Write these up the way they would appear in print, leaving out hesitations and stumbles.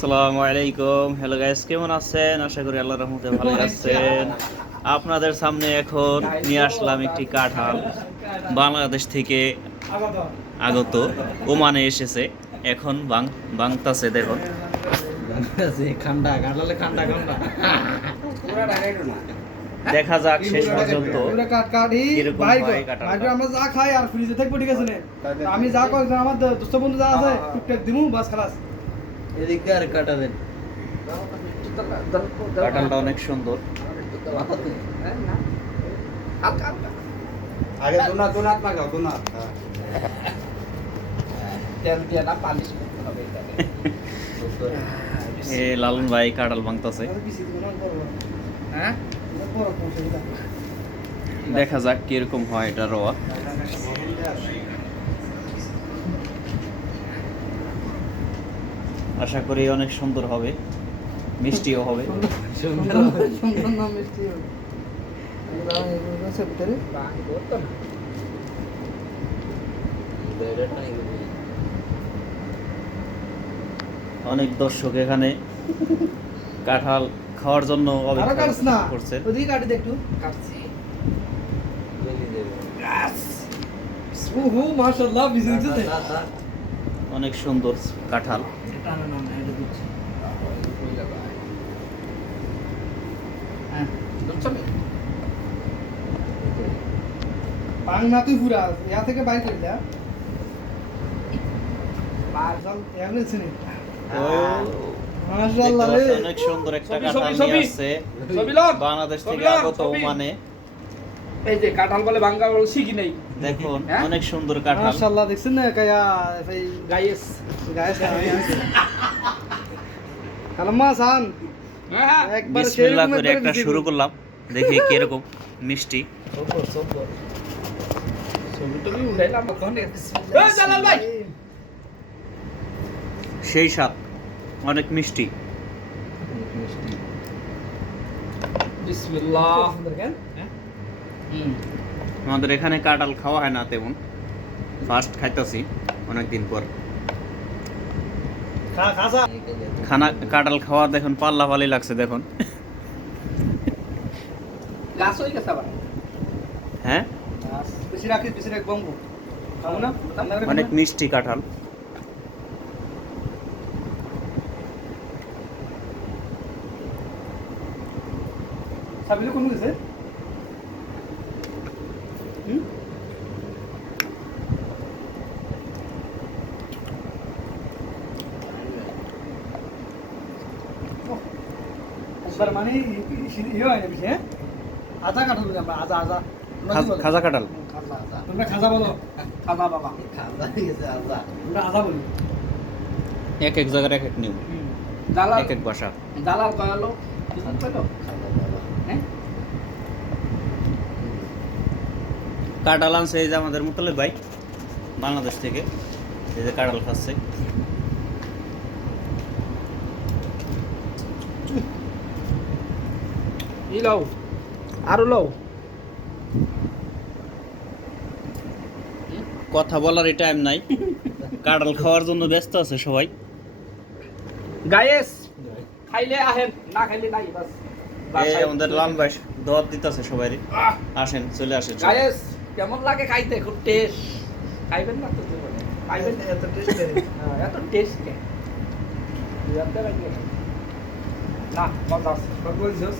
আসসালামু আলাইকুম। Hello guys, কেমন আছেন? আশা করি আল্লাহর রহমতে ভালো আছেন। আপনাদের সামনে এখন নিয়ে আসলাম একটি কাঁঠাল, বাংলাদেশ থেকে আগত, ওমানে এসেছে। এখন বাংতাছে দেখুন। দেখা যাক শেষ পর্যন্ত কিরকম হয় কাঁঠালটা। আমরা যা খাই আর ফ্রিজে থাকবো, ঠিক আছে না? আমি যা কই আমার দোস্ত বন্ধু যা আছে টুকটাক দিমু, বাস খালাস। এদিকে আর কাটাবেন। কাঁঠালটা অনেক সুন্দর। আগে দোনাত লাগাও, দোনাত। তেল দিয়ে না পালিশ করতে হবে এটাকে। এ লালন ভাই কাঁঠাল ভাঙতাছে। হ্যাঁ, দেখা যাক কিরকম হয় এটা রোয়া। আশা করি অনেক সুন্দর হবে, মিষ্টিও হবে। সুন্দর না মিষ্টি হবে। অনেক দর্শক এখানে কাঁঠাল খাওয়ার জন্য অপেক্ষা করছে। ওদিকে কাটি দে একটু। কাটছি। ওহো মাশাআল্লাহ, বিজে দিতে। অনেক সুন্দর কাঁঠাল। এটা না না এটা দিচ্ছি। হ্যাঁ, চলে। পাং না তুই পুরা ইয়া থেকে বাইর করে যা। বাজাল এমনি চিনি। মাশাআল্লাহ রে, অনেক সুন্দর একটা কাঁঠাল ছবি নিয়ে আসছে বাংলাদেশ থেকে আগত ওমানে। এই যে কাঁঠাল বলে বাঙ্গা বলে শিখি নেই। দেখুন অনেক সুন্দর কাঁঠাল। মাশাআল্লাহ, দেখছেন না কায়া এই গাইস গায়েস কালাম্মা সান হ্যাঁ একবার বিসমিল্লাহ করে একটা শুরু করলাম, দেখি কি রকম মিষ্টি। ছবিটা কি উঠাইলাম ওখানে। এই জালাল ভাই সেই স্বাদ, অনেক মিষ্টি। বিসমিল্লাহ। আমাদের এখানে কাঁঠাল খাওয়া হয় না তেমন, ফার্স্ট খাইতাছি অনেকদিন পর। কাঁঠাল খাওয়া দেখুন পাল্লা পালি লাগছে দেখুন। গাছ হয়ে গেছে আবার। হ্যাঁ, বেশি রাখিস, বেশি রাখ বঙ্গ খাবো না। অনেক মিষ্টি কাঁঠাল। সাবিলে কোন গেছে? একবার মানে ইয়ে হয় না বেশি, হ্যাঁ? আধা কাঁঠাল বলি আমরা, আধা আধা। খাজা কাঁঠাল। তোমরা খাজা বলো। খাজা বাবা, আমরা আধা বলি। এক এক জায়গার এক এক নিয়ম, জালাল এক এক ভাষা। জালাল কয়ালো কিছু কইলো। হ্যাঁ কাঁঠাল আনছে এই যে আমাদের মুতালিব ভাই বাংলাদেশ থেকে, এই যে কাঁঠাল খাচ্ছে। ই লও আরো লও। কথা বলার টাইম নাই, কাঁঠাল খাওয়ার জন্য ব্যস্ত আছে সবাই। গায়েস খাইলে আহেন, না খাইলে নাই বাস। এই আমাদের লাল ভাই দাওয়াত দিতেছে সবাই, আসেন চলে আসেন। গায়েস কেমন লাগে খাইতে? খুব টেস্ট। খাইবেন না তো জীবনে? খাইবেন না? এত টেস্ট করে। হ্যাঁ, এত টেস্ট কে? জানতে লাগবে না, মজা আছে। কত বলছিস?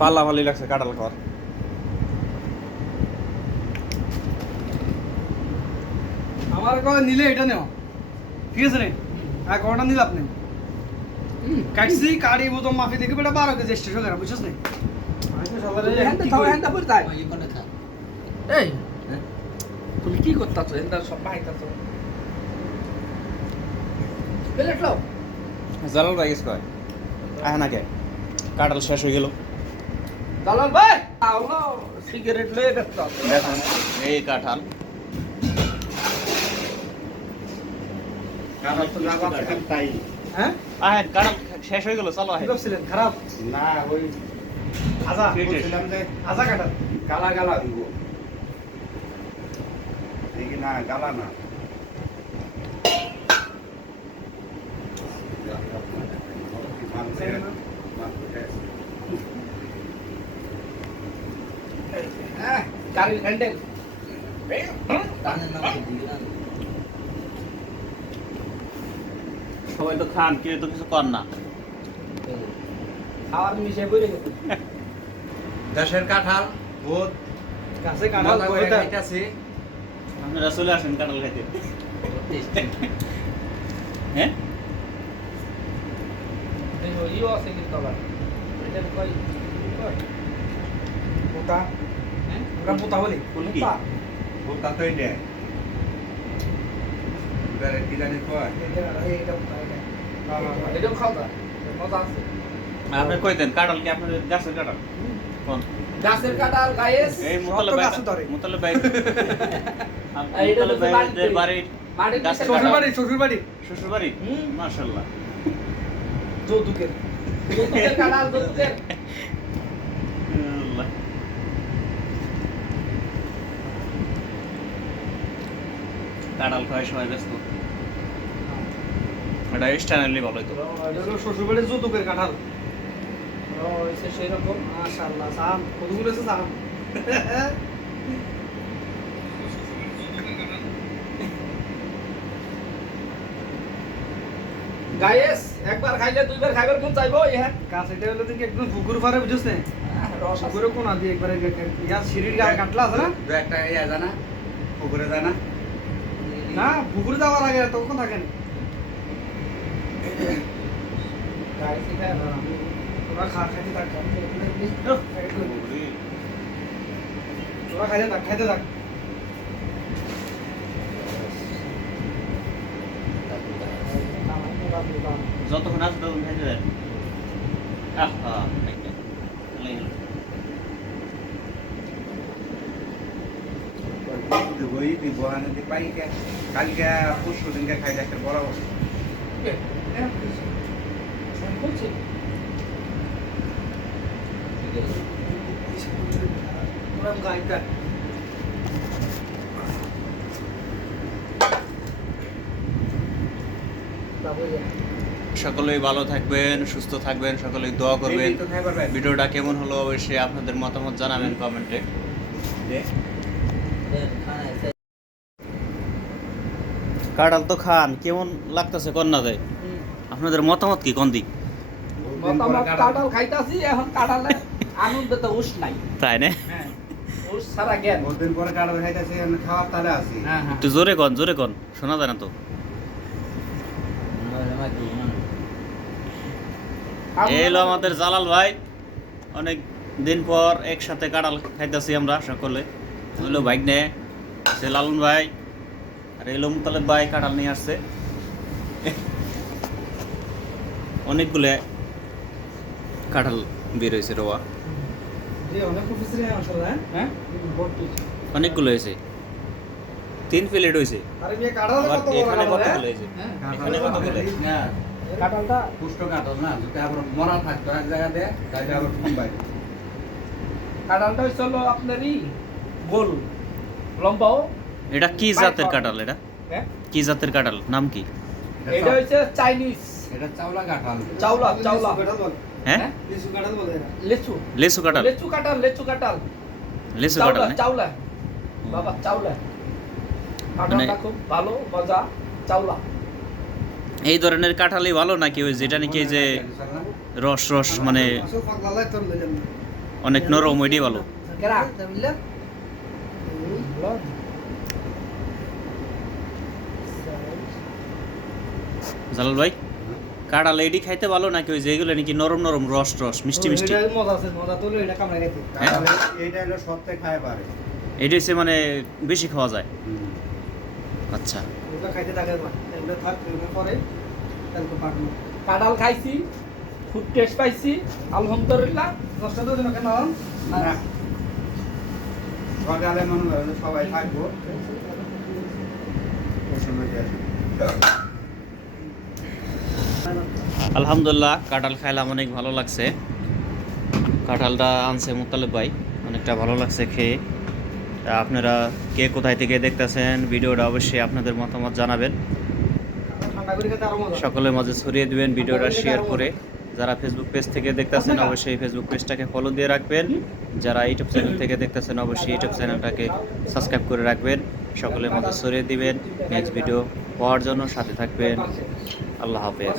পাল্লা ভালোই লাগছে কাঁঠাল খাওয়ার। আমার কয় নিলে এটা নেও, ঠিক আছে রে? আর কটা নিলে আপনি কাটছি, কাড়ি বোতম মাফি দেখে বেটা 12 কেজি স্টেশন করা, বুঝছিস না? হ্যান্ডা খাও, হ্যান্ডা পড়ে তাই। এই তুমি কি করতেছো? হ্যান্ডা সব পাইতাছো। প্লেট লাও। জালাল ভাই গেছে কয় আয় নাকি কাঁঠাল শেষ হয়ে গেল। দালাল ভাই আলো সিগারেট লয়ে ব্যস্ত। দেখুন এই কাঁঠাল। কাটা তো লাগা তাই। হ্যাঁ, আয় কাঁঠাল শেষ হয়ে গেল, চলো কি আয়। করছিলেন? খারাপ না ওই আজা, বলছিলাম যে আজা কাটা। গালা দিব। দেখি না গালা না। গাড়ির হ্যান্ডেল সবাই তো খান, কেউ তো কিছু কর না। খাওয়ার মিশে পড়ে গেছে দেশের কাঁঠাল ভোট গাছে কাঁঠাল মজা করে কয়টা? খাইতাছি। আপনারা চলে আসেন কাঁঠাল খাইতে। হ্যাঁ, ইও আছে কিন্তু আবার এটা কই পোতা হ্যাঁ আমরা পোতা বলি। কোন কি? ভোটটা তো এটা এবারে তিলানি কয় এইটা পোতা এটা। এটাও খাওয়া যায় মজা আছে আপনি কই দেন কাঁঠাল কি আপনাদের গাছের কাঁঠাল? কোন? গাছের কাঁঠাল গায়েস এই সব তো মুতালে ভাই, গাছে ধরে। মুতালে ভাই। এইটা তো মুতালে ভাইদের বাড়ির বাড়ির গাছের পিছনে কাঁঠাল। শ্বশুর বাড়ি শ্বশুর বাড়ি? হুম। মাশাআল্লাহ। যৌতুকের। দুধের কাঁঠাল দুধের আল্লাহ। কাঁঠাল খাওয়ার সময় ব্যস্ত। এটা স্ট্যান্ডার্ডলি ভালো হতো। এটা হলো শ্বশুর বাড়ির যৌতুকের কাঁঠাল। হয়েছে সেই রকম মাশাআল্লাহ, সাম কতগুলো আছে সাম। গায়েস একবার খাইলে দুইবার খাইবার কোন চাইবো হ্যাঁ গাছ এটা হলো দেখি একদম পুকুর পাড়ে বুঝছিস না? রস আছে পুকুরে কোনা দিয়ে একবারে ইয়া সিঁড়ির গা কাটলা আছে না? দু একটা ইয়া জানা পুকুরে জানা না পুকুরে যাওয়ার আগে তখন থাকে না। গায়েস খায় তোরা খাইতে থাক। তোরা খাইতে থাক, খাইতে থাক। যতক্ষণ আছে ততক্ষণ খাইতে দেন। আহা, খাইতে। ভালোই হলো। ওই দিব আনে দি পাইকে কালকে পরশু দিনকে খাইলে একটা বড় বড় তোরা গাইতে। সকলেই ভালো থাকবেন, সুস্থ থাকবেন, সকলেই দোয়া করবেন। তো খাইবার ভাই ভিডিওটা কেমন হলো অবশ্যই আপনাদের মতামত জানাবেন কমেন্টে। কাঁঠাল তো খান, কেমন লাগতেছে কন্যা যায়? আপনাদের মতামত কি কোন দিক? মতামত কাঁঠাল খাইতাছি এখন কাঁঠালে আনন্দ তো উস নাই তাই না? হ্যাঁ উস সারা জ্ঞান বহুত দিন পরে কাঁঠাল খাইতেছি খাওয়ার তালে আছি হ্যাঁ হ্যাঁ একটু জোরে কন, শোনা যায় না তো। এই হলো আমাদের জালাল ভাই, অনেক দিন পর একসাথে কাঁঠাল খাইতেছি আমরা সকলে। হইলো বাইক নে সে লালন ভাই, আর এলো মুতালেব ভাই কাঁঠাল নিয়ে আসছে অনেকগুলো কাঁঠাল বের হয়েছে রোয়া, যে অনেক অফিসে আসলে হ্যাঁ অনেকগুলো হয়েছে, 3 প্লেট হয়েছে। আরে বিয়ে কাঁঠাল আবার কত বড় এখানে কাঁঠাল, কতগুলো হয়েছে? হ্যাঁ এখানে কতগুলো? না কাঁঠালটা পুষ্ট কাঁঠাল না যদি আবার মরা থাকতো এক জায়গাতে তাহলে আবার কম কাঁঠালটা হচ্ছে হলো আপনারই গোল লম্বাও এটা কি জাতের কাঁঠাল? এটা হ্যাঁ কি জাতের কাঁঠাল, নাম কি? এটা হচ্ছে চাইনিজ এটা চাওলা কাঁঠাল চাওলা চাওলা লিচু কাঁঠাল বলে। হ্যাঁ, লিচু কাঁঠাল বলে এরা। লেচু লেসু কাঁঠাল। লেচু কাঁঠাল লেচু কাঁঠাল লেসু চাওলা কাঁঠাল না? চাওলা বাবা চাওলা কাঁঠালটা মানে- খুব ভালো মজা চাওলা এই ধরনের কাঁঠালই ভালো নাকি ওই যেটা নাকি এই যে রস রস মানে আসল পাগলা লাই তোর লইলাম না। অনেক নরম, ওইটাই ভালো? কেরা বুঝলে? জালাল ভাই, কাঁঠাল এডি খাইতে ভালো নাকি ওই যেগুলো নাকি নরম নরম রস রস মিষ্টি মিষ্টি? ওইটার মজা আছে, মজা তো হলো এটা কামড়াই খাইতে। এইটা হলো সবথেকে খায় পারে এটা হচ্ছে মানে বেশি খাওয়া যায়। আচ্ছা, ওটা খাইতে থাকে না। এগুলো থাক, এগুলো পরে তারপর পাকনো। কাঁঠাল খাইছি খুব টেস্ট পাইছি আলহামদুলিল্লাহ 10টা তো দিন কেন? না সকালে মনে হয় যে সবাই থাকবো আলহামদুলিল্লাহ কাঁঠাল খাইলাম, অনেক ভালো লাগছে। কাঁঠালটা আনছে মুতালেব ভাই, অনেকটা ভালো লাগছে খেয়ে। তা আপনারা কে কোথায় থেকে দেখতেছেন ভিডিওটা অবশ্যই আপনাদের মতামত জানাবেন, ঠান্ডা করে খেতে আরো মজা। সকলের মাঝে ছড়িয়ে দিবেন ভিডিওটা শেয়ার করে। যারা ফেসবুক পেজ থেকে দেখতেছেন অবশ্যই ফেসবুক পেজটাকে ফলো দিয়ে রাখবেন, যারা ইউটিউব চ্যানেল থেকে দেখতেছেন অবশ্যই ইউটিউব চ্যানেলটাকে সাবস্ক্রাইব করে রাখবেন, সকলের মধ্যে ছড়িয়ে দিবেন। নেক্সট ভিডিও পাওয়ার জন্য সাথে থাকবেন। আল্লাহ হাফেজ।